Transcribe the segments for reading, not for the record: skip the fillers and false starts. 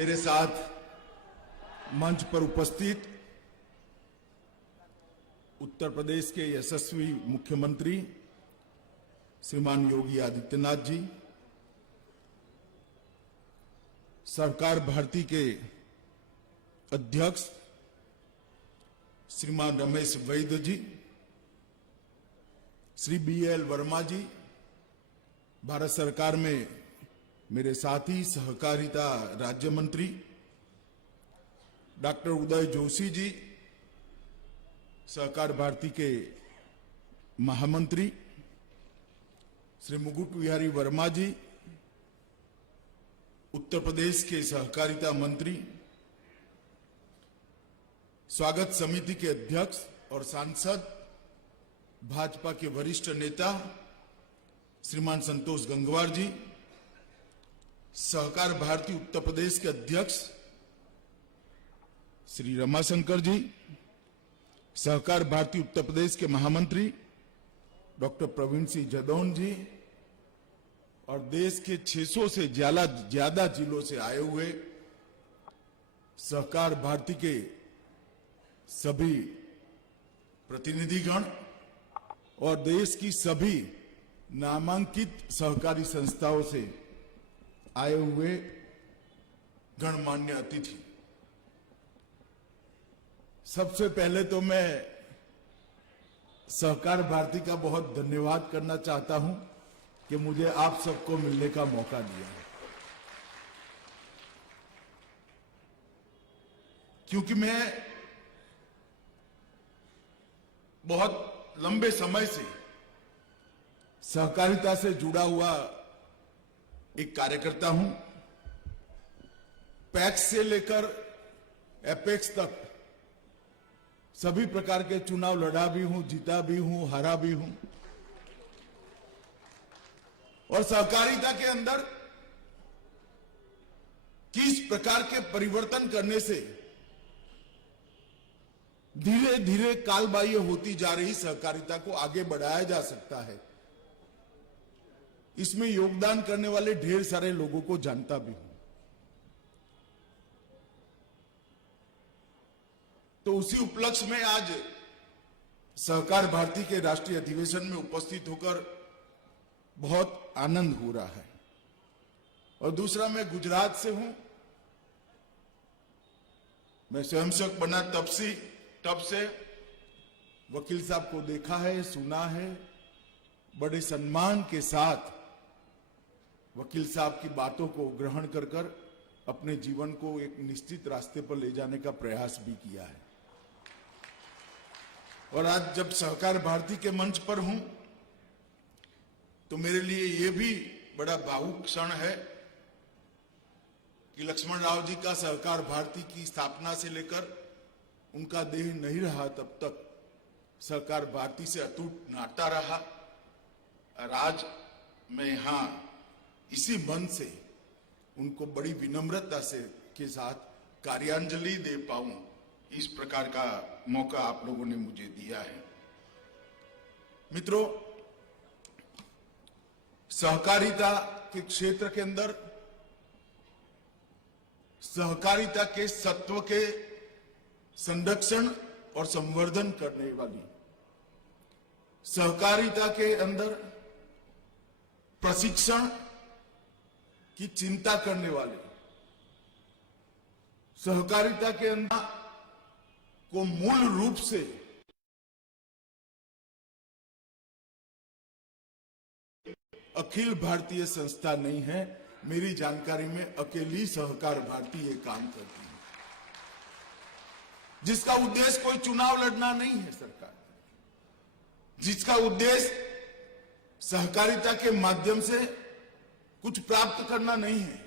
मेरे साथ मंच पर उपस्थित उत्तर प्रदेश के यशस्वी मुख्यमंत्री श्रीमान योगी आदित्यनाथ जी, सहकार भारती के अध्यक्ष श्रीमान रमेश वैद्य जी, श्री BL वर्मा जी, भारत सरकार में मेरे साथी सहकारिता राज्य मंत्री डॉक्टर उदय जोशी जी, सहकार भारती के महामंत्री श्री मुकुट बिहारी वर्मा जी, उत्तर प्रदेश के सहकारिता मंत्री, स्वागत समिति के अध्यक्ष और सांसद भाजपा के वरिष्ठ नेता श्रीमान संतोष गंगवार जी, सहकार भारती उत्तर प्रदेश के अध्यक्ष श्री रमाशंकर जी, सहकार भारती उत्तर प्रदेश के महामंत्री डॉक्टर प्रवीण सिंह जदौन जी और देश के 600 से ज्यादा जिलों से आए हुए सहकार भारती के सभी प्रतिनिधिगण और देश की सभी नामांकित सहकारी संस्थाओं से आए हुए गणमान्य अतिथि, सबसे पहले तो मैं सहकार भारती का बहुत धन्यवाद करना चाहता हूं कि मुझे आप सबको मिलने का मौका दिया है, क्योंकि मैं बहुत लंबे समय से सहकारिता से जुड़ा हुआ एक कार्यकर्ता हूं। पैक्स से लेकर एपेक्स तक सभी प्रकार के चुनाव लड़ा भी हूं, जीता भी हूं, हारा भी हूं और सहकारिता के अंदर किस प्रकार के परिवर्तन करने से धीरे धीरे कालबाह्य होती जा रही सहकारिता को आगे बढ़ाया जा सकता है, इसमें योगदान करने वाले ढेर सारे लोगों को जानता भी हूं। तो उसी उपलक्ष्य में आज सहकार भारती के राष्ट्रीय अधिवेशन में उपस्थित होकर बहुत आनंद हो रहा है। और दूसरा, मैं गुजरात से हूं। मैं स्वयंसेवक बना तब से वकील साहब को देखा है, सुना है, बड़े सम्मान के साथ वकील साहब की बातों को ग्रहण कर अपने जीवन को एक निश्चित रास्ते पर ले जाने का प्रयास भी किया है। और आज जब सहकार भारती के मंच पर हूं तो मेरे लिए यह भी बड़ा भावुक क्षण है कि लक्ष्मण राव जी का सहकार भारती की स्थापना से लेकर उनका देह नहीं रहा तब तक सहकार भारती से अटूट नाता रहा। और आज मैं यहां इसी मन से उनको बड़ी विनम्रता से के साथ कार्यांजलि दे पाऊं, इस प्रकार का मौका आप लोगों ने मुझे दिया है। मित्रों, सहकारिता के क्षेत्र के अंदर सहकारिता के सत्व के संरक्षण और संवर्धन करने वाली, सहकारिता के अंदर प्रशिक्षण की चिंता करने वाले, सहकारिता के अंदर को मूल रूप से अखिल भारतीय संस्था नहीं है। मेरी जानकारी में अकेली सहकार भारती ये काम करती है, जिसका उद्देश्य कोई चुनाव लड़ना नहीं है सरकार, जिसका उद्देश्य सहकारिता के माध्यम से कुछ प्राप्त करना नहीं है।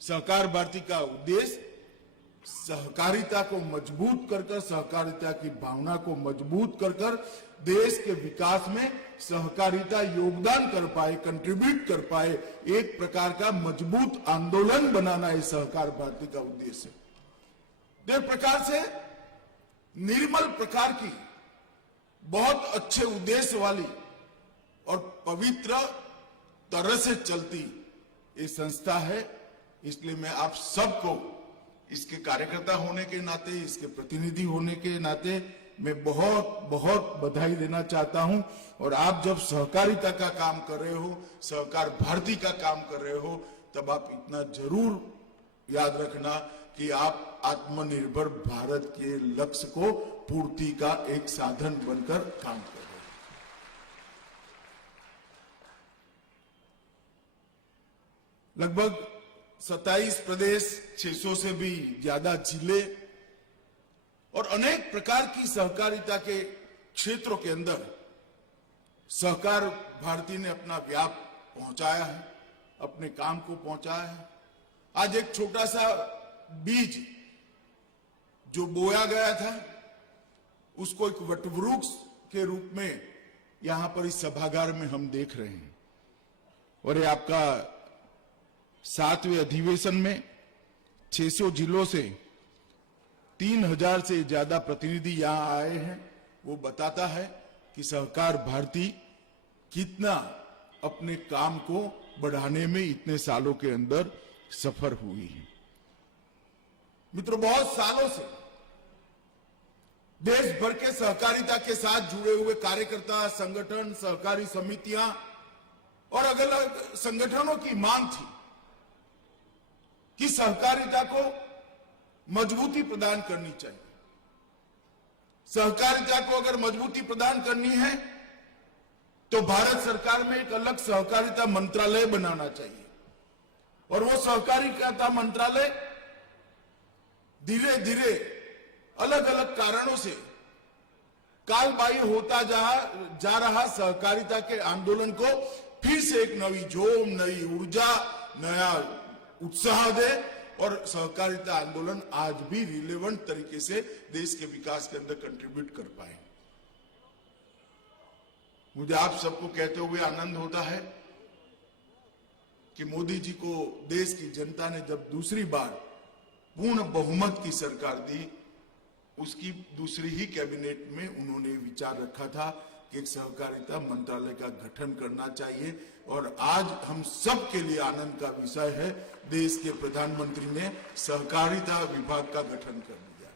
सहकार भारती का उद्देश्य सहकारिता को मजबूत कर सहकारिता की भावना को मजबूत कर देश के विकास में सहकारिता योगदान कर पाए, कंट्रीब्यूट कर पाए, एक प्रकार का मजबूत आंदोलन बनाना है सहकार भारती का उद्देश्य। एक प्रकार से निर्मल प्रकार की बहुत अच्छे उद्देश्य वाली और पवित्र तरह से चलती ये संस्था है। इसलिए मैं आप सबको इसके कार्यकर्ता होने के नाते, इसके प्रतिनिधि होने के नाते मैं बहुत बहुत बधाई देना चाहता हूं। और आप जब सहकारिता का काम कर रहे हो, सहकार भारती का काम कर रहे हो, तब आप इतना जरूर याद रखना कि आप आत्मनिर्भर भारत के लक्ष्य को पूर्ति का एक साधन बनकर काम कर रहे हो। लगभग 27 प्रदेश, 600 से भी ज्यादा जिले और अनेक प्रकार की सहकारिता के क्षेत्रों के अंदर सहकार भारती ने अपना व्याप पहुंचाया है, अपने काम को पहुंचाया है। आज एक छोटा सा बीज जो बोया गया था, उसको एक वटवृक्ष के रूप में यहां पर इस सभागार में हम देख रहे हैं। और ये आपका 7वें अधिवेशन में 600 जिलों से 3000 से ज्यादा प्रतिनिधि यहां आए हैं। वो बताता है कि सहकार भारती कितना अपने काम को बढ़ाने में इतने सालों के अंदर सफल हुई है। मित्रों, बहुत सालों से देश भर के सहकारिता के साथ जुड़े हुए कार्यकर्ता, संगठन, सहकारी समितियां और अलग अलग संगठनों की मांग थी कि सहकारिता को मजबूती प्रदान करनी चाहिए। सहकारिता को अगर मजबूती प्रदान करनी है तो भारत सरकार में एक अलग सहकारिता मंत्रालय बनाना चाहिए। और वो सहकारिता मंत्रालय धीरे धीरे अलग अलग कारणों से कालबाह्य होता जा रहा सहकारिता के आंदोलन को फिर से एक नई जोम, नई ऊर्जा, नया उत्साह दे और सहकारिता आंदोलन आज भी रिलेवेंट तरीके से देश के विकास के अंदर कंट्रीब्यूट कर पाए। मुझे आप सबको कहते हुए आनंद होता है कि मोदी जी को देश की जनता ने जब दूसरी बार पूर्ण बहुमत की सरकार दी, उसकी दूसरी ही कैबिनेट में उन्होंने विचार रखा था कि एक सहकारिता मंत्रालय का गठन करना चाहिए। और आज हम सब के लिए आनंद का विषय है, देश के प्रधानमंत्री ने सहकारिता विभाग का गठन कर दिया।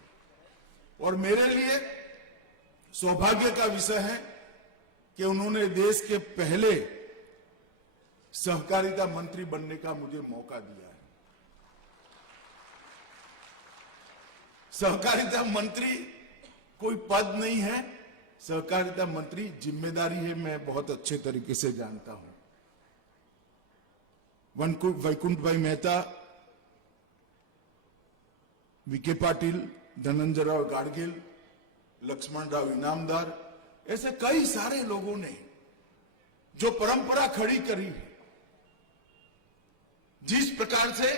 और मेरे लिए सौभाग्य का विषय है कि उन्होंने देश के पहले सहकारिता मंत्री बनने का मुझे मौका दिया है। सहकारिता मंत्री कोई पद नहीं है, सहकारिता मंत्री जिम्मेदारी है, मैं बहुत अच्छे तरीके से जानता हूं। वैकुंठ भाई मेहता, विखे पाटिल, धनंजय राव गाडगिल, लक्ष्मण राव इनामदार, ऐसे कई सारे लोगों ने जो परंपरा खड़ी करी है, जिस प्रकार से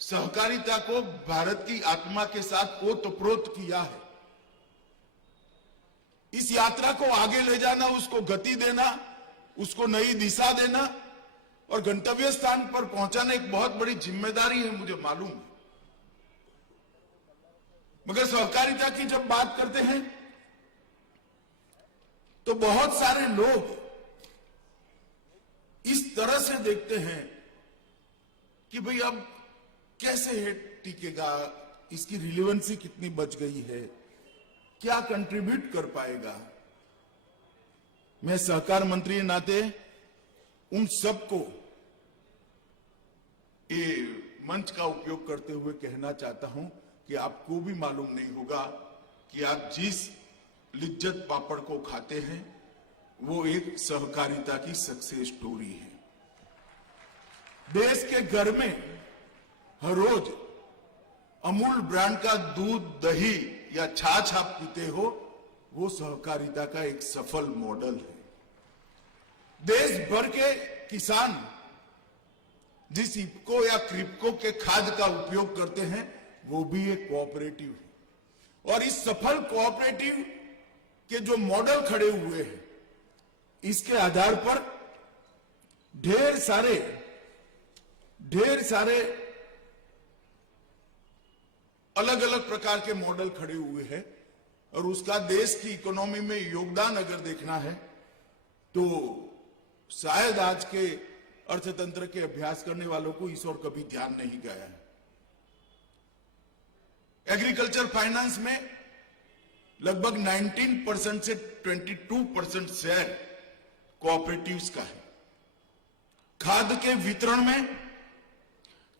सहकारिता को भारत की आत्मा के साथ ओतप्रोत किया है, इस यात्रा को आगे ले जाना, उसको गति देना, उसको नई दिशा देना और गंतव्य स्थान पर पहुंचाना एक बहुत बड़ी जिम्मेदारी है, मुझे मालूम है। मगर सहकारिता की जब बात करते हैं तो बहुत सारे लोग इस तरह से देखते हैं कि भाई अब कैसे है टिकेगा, इसकी रिलेवेंसी कितनी बच गई है, क्या कंट्रीब्यूट कर पाएगा। मैं सहकार मंत्री के नाते उन सबको ये मंच का उपयोग करते हुए कहना चाहता हूं कि आपको भी मालूम नहीं होगा कि आप जिस लिज्जत पापड़ को खाते हैं वो एक सहकारिता की सक्सेस स्टोरी है। देश के घर में हर रोज अमूल ब्रांड का दूध, दही या छाछ आप पीते हो, वो सहकारिता का एक सफल मॉडल है। देश भर के किसान जिस इफ्को या क्रिप्को के खाद का उपयोग करते हैं वो भी एक कोऑपरेटिव है। और इस सफल कोऑपरेटिव के जो मॉडल खड़े हुए हैं, इसके आधार पर ढेर सारे अलग अलग प्रकार के मॉडल खड़े हुए हैं। और उसका देश की इकोनॉमी में योगदान अगर देखना है तो शायद आज के अर्थतंत्र के अभ्यास करने वालों को इस ओर कभी ध्यान नहीं गया है। एग्रीकल्चर फाइनेंस में लगभग 19% से 22% शेयर कोऑपरेटिव्स का है। खाद के वितरण में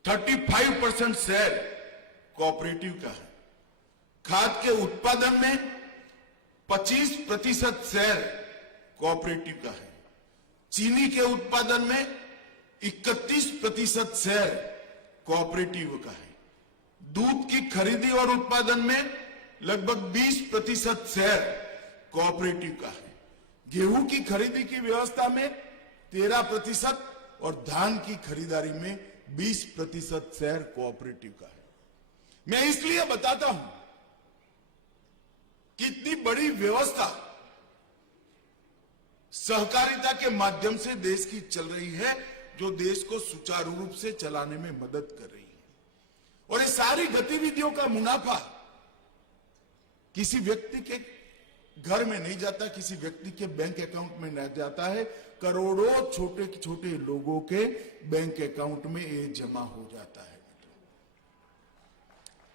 35% शेयर कोऑपरेटिव का है। खाद के उत्पादन में 25% शेयर कोऑपरेटिव का है। चीनी के उत्पादन में 31% शेयर कोऑपरेटिव का है। दूध की खरीदी और उत्पादन में लगभग 20% शेयर कोऑपरेटिव का है। गेहूं की खरीदी की व्यवस्था में 13% और धान की खरीदारी में 20% शेयर कोऑपरेटिव का है। मैं इसलिए बताता हूं कि इतनी बड़ी व्यवस्था सहकारिता के माध्यम से देश की चल रही है, जो देश को सुचारू रूप से चलाने में मदद कर रही है। और ये सारी गतिविधियों का मुनाफा किसी व्यक्ति के घर में नहीं जाता, किसी व्यक्ति के बैंक अकाउंट में नहीं जाता है। करोड़ों छोटे छोटे लोगों के बैंक अकाउंट में ये जमा हो जाता है।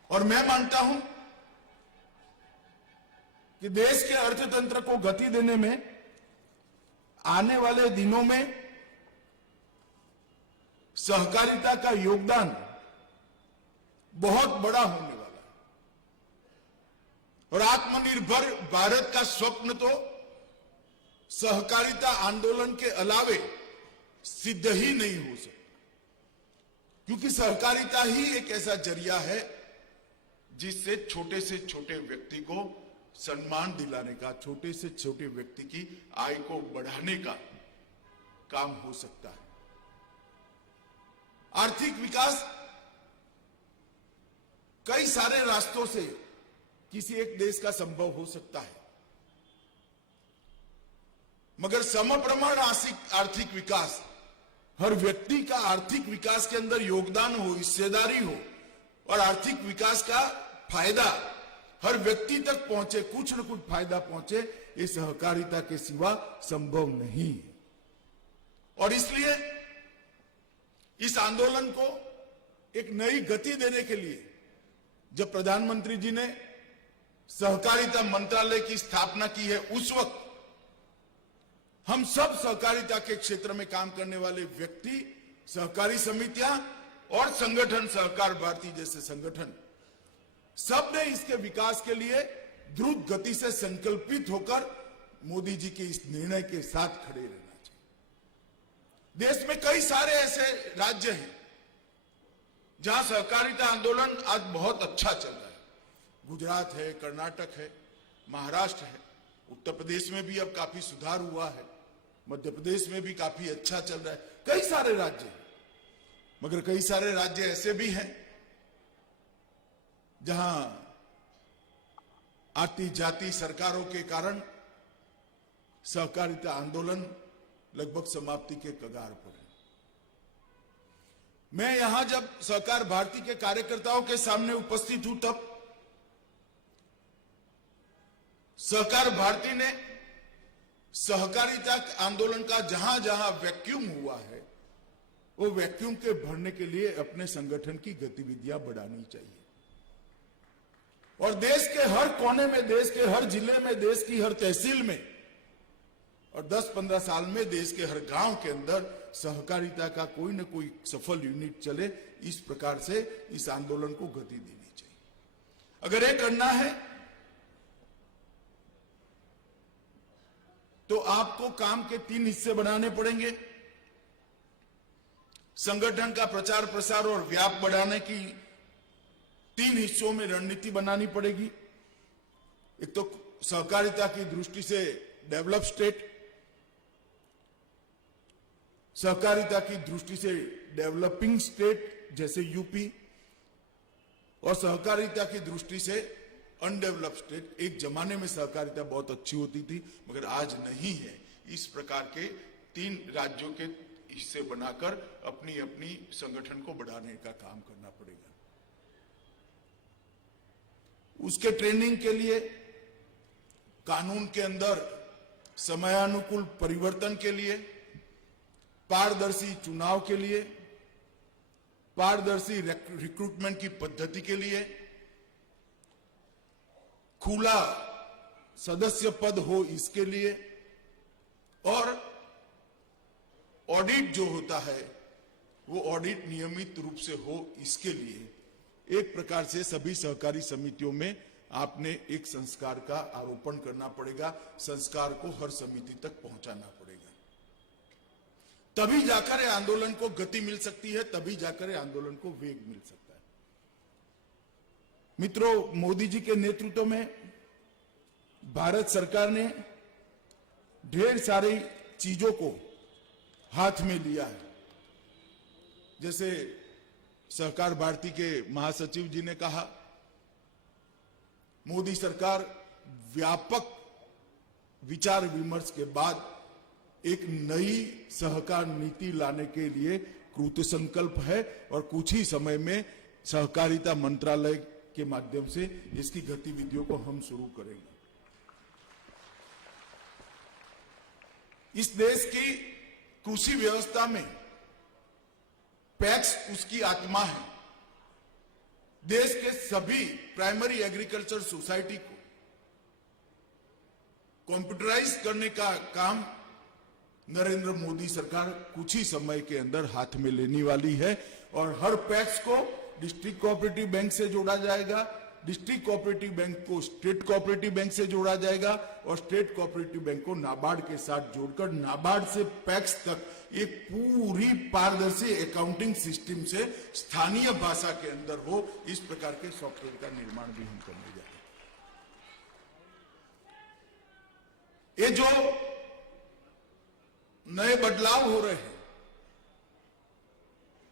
और मैं मानता हूं कि देश के अर्थतंत्र को गति देने में आने वाले दिनों में सहकारिता का योगदान बहुत बड़ा होने वाला है। और आत्मनिर्भर भारत का स्वप्न तो सहकारिता आंदोलन के अलावे सिद्ध ही नहीं हो सकता, क्योंकि सहकारिता ही एक ऐसा जरिया है जिससे छोटे से छोटे व्यक्ति को सम्मान दिलाने का, छोटे से छोटे व्यक्ति की आय को बढ़ाने का काम हो सकता है। आर्थिक विकास कई सारे रास्तों से किसी एक देश का संभव हो सकता है, मगर समप्रमाण आर्थिक विकास, हर व्यक्ति का आर्थिक विकास के अंदर योगदान हो, हिस्सेदारी हो और आर्थिक विकास का फायदा हर व्यक्ति तक पहुंचे, कुछ न कुछ फायदा पहुंचे, ये सहकारिता के सिवा संभव नहीं है। और इसलिए इस आंदोलन को एक नई गति देने के लिए जब प्रधानमंत्री जी ने सहकारिता मंत्रालय की स्थापना की है, उस वक्त हम सब सहकारिता के क्षेत्र में काम करने वाले व्यक्ति, सहकारी समितियां और संगठन, सहकार भारती जैसे संगठन, सब ने इसके विकास के लिए द्रुत गति से संकल्पित होकर मोदी जी के इस निर्णय के साथ खड़े रहना चाहिए। देश में कई सारे ऐसे राज्य हैं जहां सहकारिता आंदोलन आज बहुत अच्छा चल रहा है। गुजरात है, कर्नाटक है, महाराष्ट्र है, उत्तर प्रदेश में भी अब काफी सुधार हुआ है, मध्य प्रदेश में भी काफी अच्छा चल रहा है। कई सारे राज्य हैं, मगर कई सारे राज्य ऐसे भी हैं जहां आती जाती सरकारों के कारण सहकारिता आंदोलन लगभग समाप्ति के कगार पर है। मैं यहां जब सहकार भारती के कार्यकर्ताओं के सामने उपस्थित हूं, तब सहकार भारती ने सहकारिता आंदोलन का जहां जहां वैक्यूम हुआ है, वो वैक्यूम के भरने के लिए अपने संगठन की गतिविधियां बढ़ानी चाहिए। और देश के हर कोने में, देश के हर जिले में, देश की हर तहसील में और 10-15 साल में देश के हर गांव के अंदर सहकारिता का कोई न कोई सफल यूनिट चले, इस प्रकार से इस आंदोलन को गति देनी चाहिए। अगर ये करना है तो आपको काम के 3 हिस्से बनाने पड़ेंगे। संगठन का प्रचार प्रसार और व्याप बढ़ाने की 3 हिस्सों में रणनीति बनानी पड़ेगी। एक तो सहकारिता की दृष्टि से डेवलप स्टेट, सहकारिता की दृष्टि से डेवलपिंग स्टेट जैसे यूपी, और सहकारिता की दृष्टि से अनडेवलप्ड स्टेट। एक जमाने में सहकारिता बहुत अच्छी होती थी, मगर आज नहीं है। इस प्रकार के 3 राज्यों के हिस्से बनाकर अपनी अपनी संगठन को बढ़ाने का काम करना पड़ेगा। उसके ट्रेनिंग के लिए कानून के अंदर समयानुकूल परिवर्तन के लिए पारदर्शी चुनाव के लिए, पारदर्शी रिक्रूटमेंट की पद्धति के लिए, खुला सदस्य पद हो इसके लिए, और ऑडिट जो होता है वो ऑडिट नियमित रूप से हो इसके लिए एक प्रकार से सभी सहकारी समितियों में आपने एक संस्कार का आरोपण करना पड़ेगा, संस्कार को हर समिति तक पहुंचाना पड़ेगा। तभी जाकर ये आंदोलन को गति मिल सकती है, तभी जाकर ये आंदोलन को वेग मिल सकता है। मित्रों, मोदी जी के नेतृत्व में भारत सरकार ने ढेर सारी चीजों को हाथ में लिया है। जैसे सहकार भारती के महासचिव जी ने कहा, मोदी सरकार व्यापक विचार विमर्श के बाद एक नई सहकार नीति लाने के लिए कृत संकल्प है और कुछ ही समय में सहकारिता मंत्रालय के माध्यम से इसकी गतिविधियों को हम शुरू करेंगे। इस देश की कृषि व्यवस्था में पैक्स उसकी आत्मा है। देश के सभी प्राइमरी एग्रीकल्चर सोसाइटी को कंप्यूटराइज करने का काम नरेंद्र मोदी सरकार कुछ ही समय के अंदर हाथ में लेने वाली है और हर पैक्स को डिस्ट्रिक्ट कोऑपरेटिव बैंक से जोड़ा जाएगा, डिस्ट्रिक्ट कोऑपरेटिव बैंक को स्टेट कोऑपरेटिव बैंक से जोड़ा जाएगा और स्टेट कोऑपरेटिव बैंक को नाबार्ड के साथ जोड़कर नाबार्ड से पैक्स तक एक पूरी पारदर्शी अकाउंटिंग सिस्टम से स्थानीय भाषा के अंदर हो, इस प्रकार के सॉफ्टवेयर का निर्माण भी हम करने जा रहे हैं। ये जो नए बदलाव हो रहे हैं,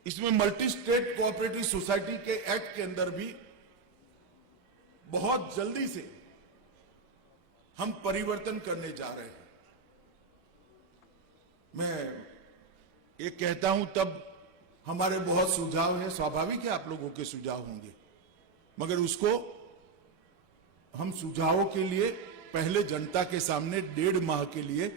इसमें मल्टी स्टेट कोऑपरेटिव सोसाइटी के एक्ट के अंदर भी बहुत जल्दी से हम परिवर्तन करने जा रहे हैं। मैं ये कहता हूं तब हमारे बहुत सुझाव हैं, स्वाभाविक है आप लोगों के सुझाव होंगे, मगर उसको हम सुझावों के लिए पहले जनता के सामने 1.5 माह के लिए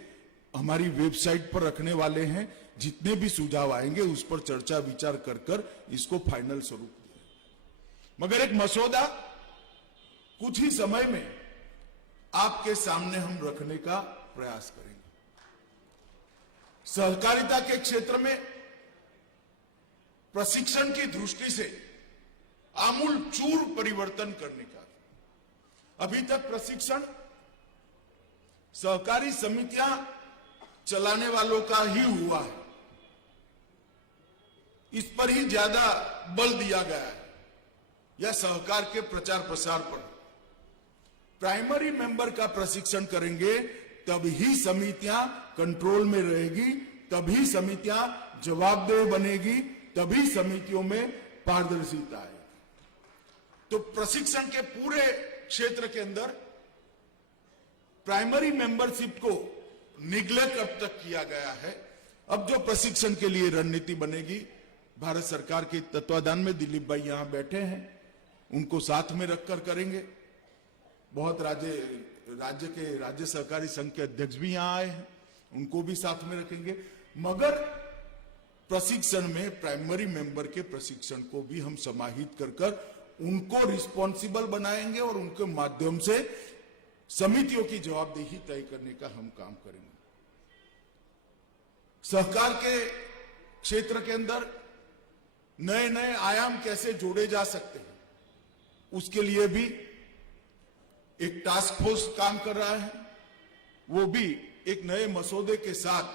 हमारी वेबसाइट पर रखने वाले हैं। जितने भी सुझाव आएंगे उस पर चर्चा विचार कर कर इसको फाइनल स्वरूप दिया। मगर एक मसौदा कुछ ही समय में आपके सामने हम रखने का प्रयास करेंगे। सहकारिता के क्षेत्र में प्रशिक्षण की दृष्टि से आमूल चूर परिवर्तन करने का। अभी तक प्रशिक्षण सहकारी समितियां चलाने वालों का ही हुआ है, इस पर ही ज्यादा बल दिया गया है, या सहकार के प्रचार प्रसार पर। प्राइमरी मेंबर का प्रशिक्षण करेंगे तभी समितियां कंट्रोल में रहेगी, तभी समितियां जवाबदेह बनेगी, तभी समितियों में पारदर्शिता आएगी। तो प्रशिक्षण के पूरे क्षेत्र के अंदर प्राइमरी मेंबरशिप को निग्लेक्ट अब तक किया गया है। अब जो प्रशिक्षण के लिए रणनीति बनेगी, भारत सरकार के तत्वाधान में दिलीप भाई यहां बैठे हैं, उनको साथ में रखकर करेंगे। बहुत राज्य के राज्य सहकारी संघ के अध्यक्ष भी यहां आए हैं, उनको भी साथ में रखेंगे। मगर प्रशिक्षण में प्राइमरी मेंबर के प्रशिक्षण को भी हम समाहित कर उनको रिस्पॉन्सिबल बनाएंगे और उनके माध्यम से समितियों की जवाबदेही तय करने का हम काम करेंगे। सहकार के क्षेत्र के अंदर नए नए आयाम कैसे जोड़े जा सकते हैं, उसके लिए भी एक टास्क फोर्स काम कर रहा है। वो भी एक नए मसौदे के साथ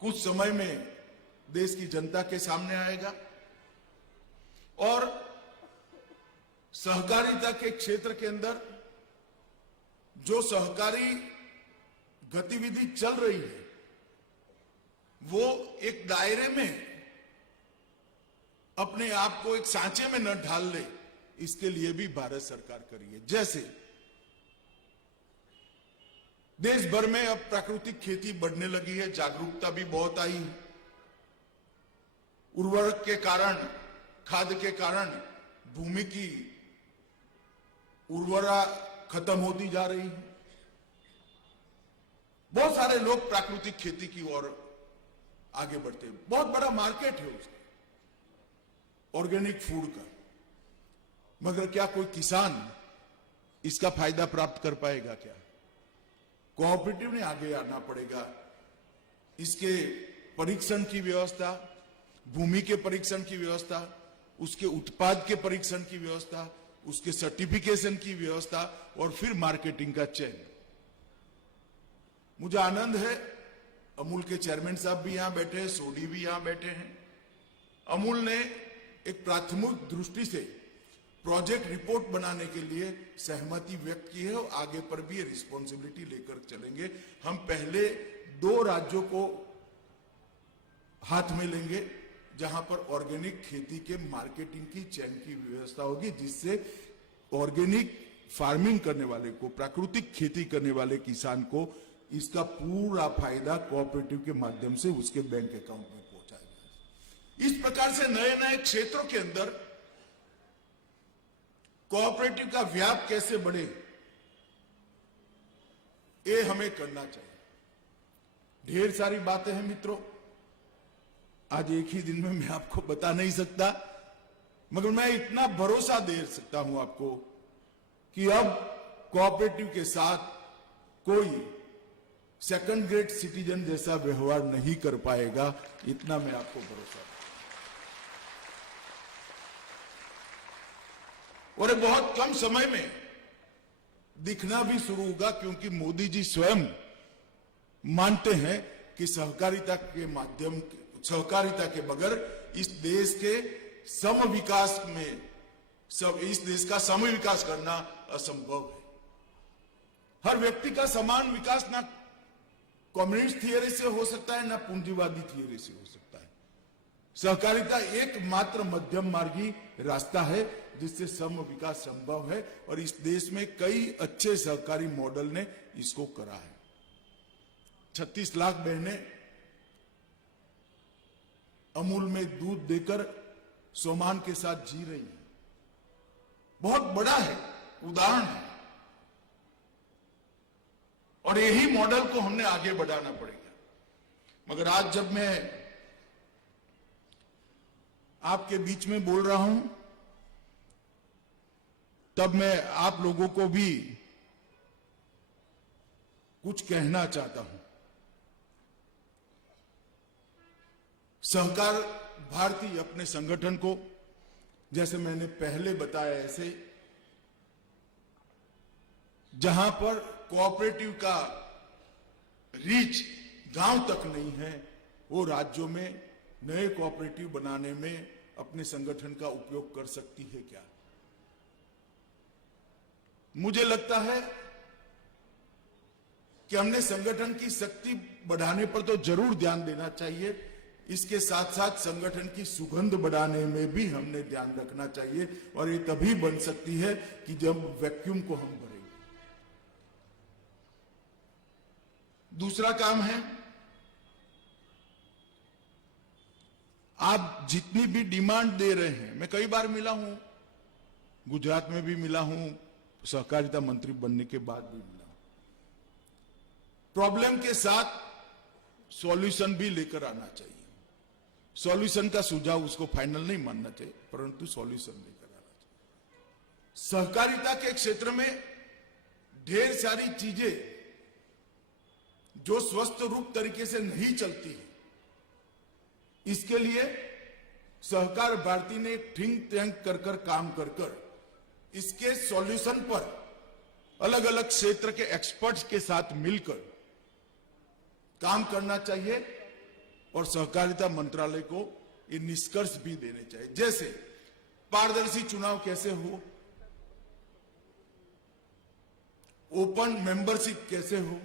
कुछ समय में देश की जनता के सामने आएगा और सहकारिता के क्षेत्र के अंदर जो सहकारी गतिविधि चल रही है वो एक दायरे में अपने आप को एक सांचे में न ढाल ले, इसके लिए भी भारत सरकार करी है। जैसे देश भर में अब प्राकृतिक खेती बढ़ने लगी है, जागरूकता भी बहुत आई है। उर्वरक के कारण, खाद के कारण भूमि की उर्वरा खत्म होती जा रही है। बहुत सारे लोग प्राकृतिक खेती की ओर आगे बढ़ते हैं। बहुत बड़ा मार्केट है उसका ऑर्गेनिक फूड का, मगर क्या कोई किसान इसका फायदा प्राप्त कर पाएगा? क्या कोऑपरेटिव ने आगे आना पड़ेगा। इसके परीक्षण की व्यवस्था, भूमि के परीक्षण की व्यवस्था, उसके उत्पाद के परीक्षण की व्यवस्था, उसके सर्टिफिकेशन की व्यवस्था और फिर मार्केटिंग का चयन। मुझे आनंद है अमूल के चेयरमैन साहब भी यहां बैठे हैं, सोडी भी यहां बैठे हैं। अमूल ने एक प्राथमिक दृष्टि से प्रोजेक्ट रिपोर्ट बनाने के लिए सहमति व्यक्त की है और आगे पर भी ये रिस्पॉन्सिबिलिटी लेकर चलेंगे। हम पहले 2 राज्यों को हाथ में लेंगे जहां पर ऑर्गेनिक खेती के मार्केटिंग की चैन की व्यवस्था होगी, जिससे ऑर्गेनिक फार्मिंग करने वाले को, प्राकृतिक खेती करने वाले किसान को इसका पूरा फायदा कोऑपरेटिव के माध्यम से उसके बैंक अकाउंट में पहुंचाएगा। इस प्रकार से नए नए क्षेत्रों के अंदर कोऑपरेटिव का व्याप कैसे बढ़े, ये हमें करना चाहिए। ढेर सारी बातें हैं मित्रों, आज एक ही दिन में मैं आपको बता नहीं सकता, मगर मैं इतना भरोसा दे सकता हूं आपको कि अब कोऑपरेटिव के साथ कोई सेकंड ग्रेड सिटीजन जैसा व्यवहार नहीं कर पाएगा, इतना मैं आपको भरोसा दूं। और ये बहुत कम समय में दिखना भी शुरू होगा, क्योंकि मोदी जी स्वयं मानते हैं कि सहकारिता के माध्यम, सहकारिता के बगैर इस देश के सम विकास में, इस देश का सम विकास करना असंभव है। हर व्यक्ति का समान विकास ना कम्युनिस्ट थियरी से हो सकता है, ना पूंजीवादी थियरी से हो सकता है। सहकारिता एकमात्र मध्यम मार्गी रास्ता है जिससे सम विकास संभव है, और इस देश में कई अच्छे सहकारी मॉडल ने इसको करा है। 36 लाख बहनें अमूल में दूध देकर सम्मान के साथ जी रही हैं। बहुत बड़ा है, उदाहरण है, और यही मॉडल को हमने आगे बढ़ाना पड़ेगा। मगर आज जब मैं आपके बीच में बोल रहा हूं, तब मैं आप लोगों को भी कुछ कहना चाहता हूं। सहकार भारती अपने संगठन को, जैसे मैंने पहले बताया, ऐसे जहां पर कोऑपरेटिव का रीच गांव तक नहीं है, वो राज्यों में नए कोऑपरेटिव बनाने में अपने संगठन का उपयोग कर सकती है क्या? मुझे लगता है कि हमने संगठन की शक्ति बढ़ाने पर तो जरूर ध्यान देना चाहिए, इसके साथ साथ संगठन की सुगंध बढ़ाने में भी हमने ध्यान रखना चाहिए, और ये तभी बन सकती है कि जब वैक्यूम को हम भरेंगे। दूसरा काम है, आप जितनी भी डिमांड दे रहे हैं, मैं कई बार मिला हूं, गुजरात में भी मिला हूं, सहकारिता मंत्री बनने के बाद भी मिला हूं। प्रॉब्लम के साथ सॉल्यूशन भी लेकर आना चाहिए। सॉल्यूशन का सुझाव उसको फाइनल नहीं मानना चाहिए, परंतु सॉल्यूशन लेकर आना चाहिए। सहकारिता के क्षेत्र में ढेर सारी चीजें जो स्वस्थ रूप तरीके से नहीं चलती है, इसके लिए सहकार भारती ने थिंक टैंक कर काम कर इसके सॉल्यूशन पर अलग अलग क्षेत्र के एक्सपर्ट्स के साथ मिलकर काम करना चाहिए, और सहकारिता मंत्रालय को ये निष्कर्ष भी देने चाहिए। जैसे पारदर्शी चुनाव कैसे हो, ओपन मेंबरशिप कैसे हो,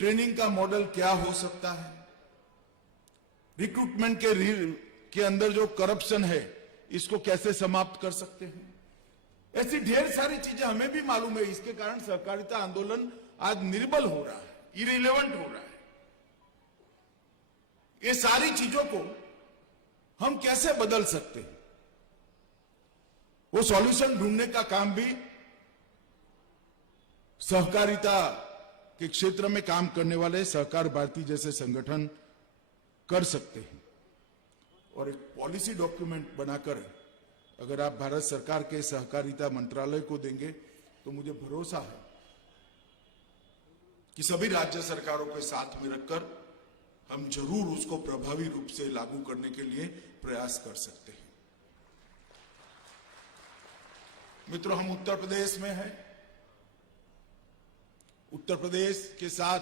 ट्रेनिंग का मॉडल क्या हो सकता है, रिक्रूटमेंट के अंदर जो करप्शन है इसको कैसे समाप्त कर सकते हैं। ऐसी ढेर सारी चीजें हमें भी मालूम है। इसके कारण सहकारिता आंदोलन आज निर्बल हो रहा है, इरिलेवेंट हो रहा है। ये सारी चीजों को हम कैसे बदल सकते हैं, वो सॉल्यूशन ढूंढने का काम भी सहकारिता के क्षेत्र में काम करने वाले सहकार भारती जैसे संगठन कर सकते हैं। और एक पॉलिसी डॉक्यूमेंट बनाकर अगर आप भारत सरकार के सहकारिता मंत्रालय को देंगे तो मुझे भरोसा है कि सभी राज्य सरकारों के साथ में रखकर हम जरूर उसको प्रभावी रूप से लागू करने के लिए प्रयास कर सकते हैं। मित्रों, हम उत्तर प्रदेश में हैं। उत्तर प्रदेश के साथ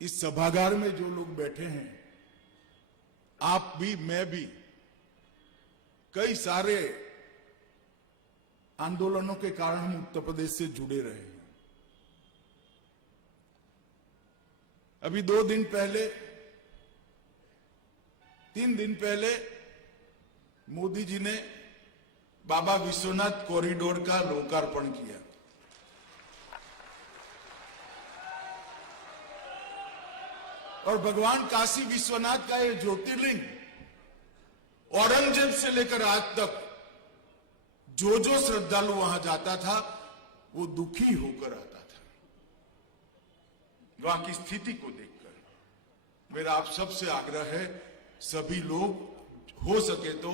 इस सभागार में जो लोग बैठे हैं, आप भी मैं भी कई सारे आंदोलनों के कारण हम उत्तर प्रदेश से जुड़े रहे हैं। अभी 3 दिन पहले मोदी जी ने बाबा विश्वनाथ कॉरिडोर का लोकार्पण किया। और भगवान काशी विश्वनाथ का ये ज्योतिर्लिंग औरंगजेब से लेकर आज तक जो श्रद्धालु वहां जाता था वो दुखी होकर आता था। वहां की स्थिति को देखकर मेरा आप सबसे आग्रह है, सभी लोग हो सके तो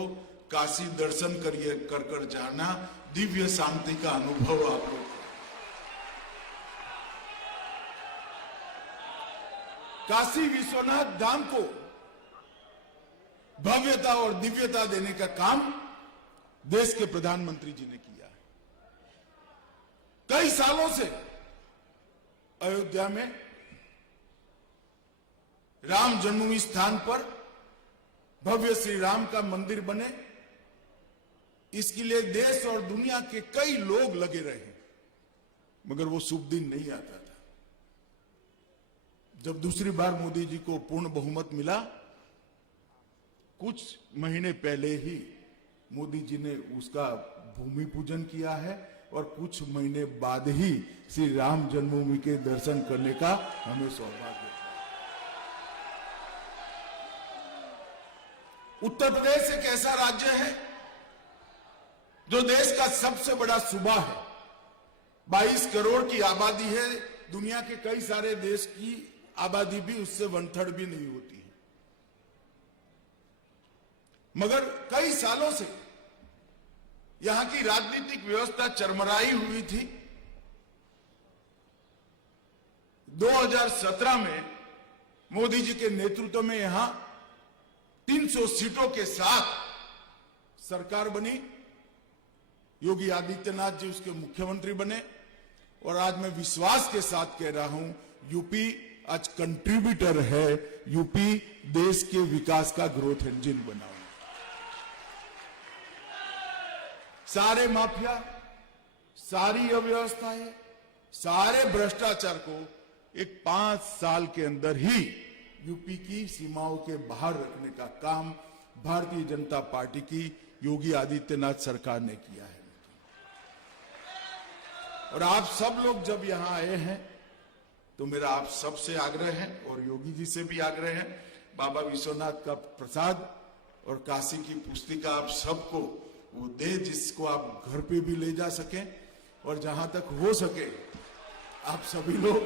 काशी दर्शन कर जाना, दिव्य शांति का अनुभव आप लोग। काशी विश्वनाथ धाम को भव्यता और दिव्यता देने का काम देश के प्रधानमंत्री जी ने किया है। कई सालों से अयोध्या में राम जन्मभूमि स्थान पर भव्य श्री राम का मंदिर बने, इसके लिए देश और दुनिया के कई लोग लगे रहे, मगर वो शुभ दिन नहीं आता था। जब दूसरी बार मोदी जी को पूर्ण बहुमत मिला, कुछ महीने पहले ही मोदी जी ने उसका भूमि पूजन किया है और कुछ महीने बाद ही श्री राम जन्मभूमि के दर्शन करने का हमें सौभाग्य। उत्तर प्रदेश एक ऐसा राज्य है जो देश का सबसे बड़ा सूबा है। 22 करोड़ की आबादी है। दुनिया के कई सारे देश की आबादी भी उससे 1/3 भी नहीं होती है। मगर कई सालों से यहां की राजनीतिक व्यवस्था चरमराई हुई थी। 2017 में मोदी जी के नेतृत्व में यहां 300 सीटों के साथ सरकार बनी। योगी आदित्यनाथ जी उसके मुख्यमंत्री बने और आज मैं विश्वास के साथ कह रहा हूं, यूपी आज कंट्रीब्यूटर है। यूपी देश के विकास का ग्रोथ इंजन बना। सारे माफिया, सारी अव्यवस्थाएं, सारे भ्रष्टाचार को एक 5 साल के अंदर ही यूपी की सीमाओं के बाहर रखने का काम भारतीय जनता पार्टी की योगी आदित्यनाथ सरकार ने किया है। और आप सब लोग जब यहां आए हैं तो मेरा आप सबसे आग्रह है और योगी जी से भी आग्रह है, बाबा विश्वनाथ का प्रसाद और काशी की पुस्तिका आप सबको वो दे, जिसको आप घर पे भी ले जा सकें। और जहां तक हो सके आप सभी लोग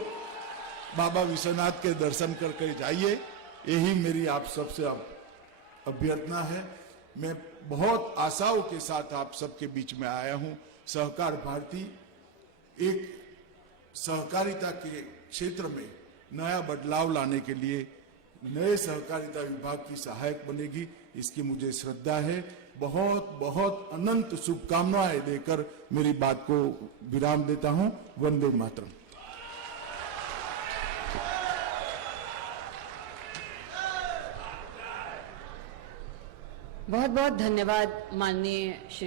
बाबा विश्वनाथ के दर्शन करके जाइए। यही मेरी आप सबसे अभ्यर्थना है। मैं बहुत आशाओं के साथ आप सबके बीच में आया हूं। सहकार भारती एक सहकारिता के क्षेत्र में नया बदलाव लाने के लिए नए सहकारिता विभाग की सहायक बनेगी, इसकी मुझे श्रद्धा है। बहुत बहुत अनंत शुभकामनाएं देकर मेरी बात को विराम देता हूं। वंदे मातरम। बहुत बहुत धन्यवाद माननीय श्री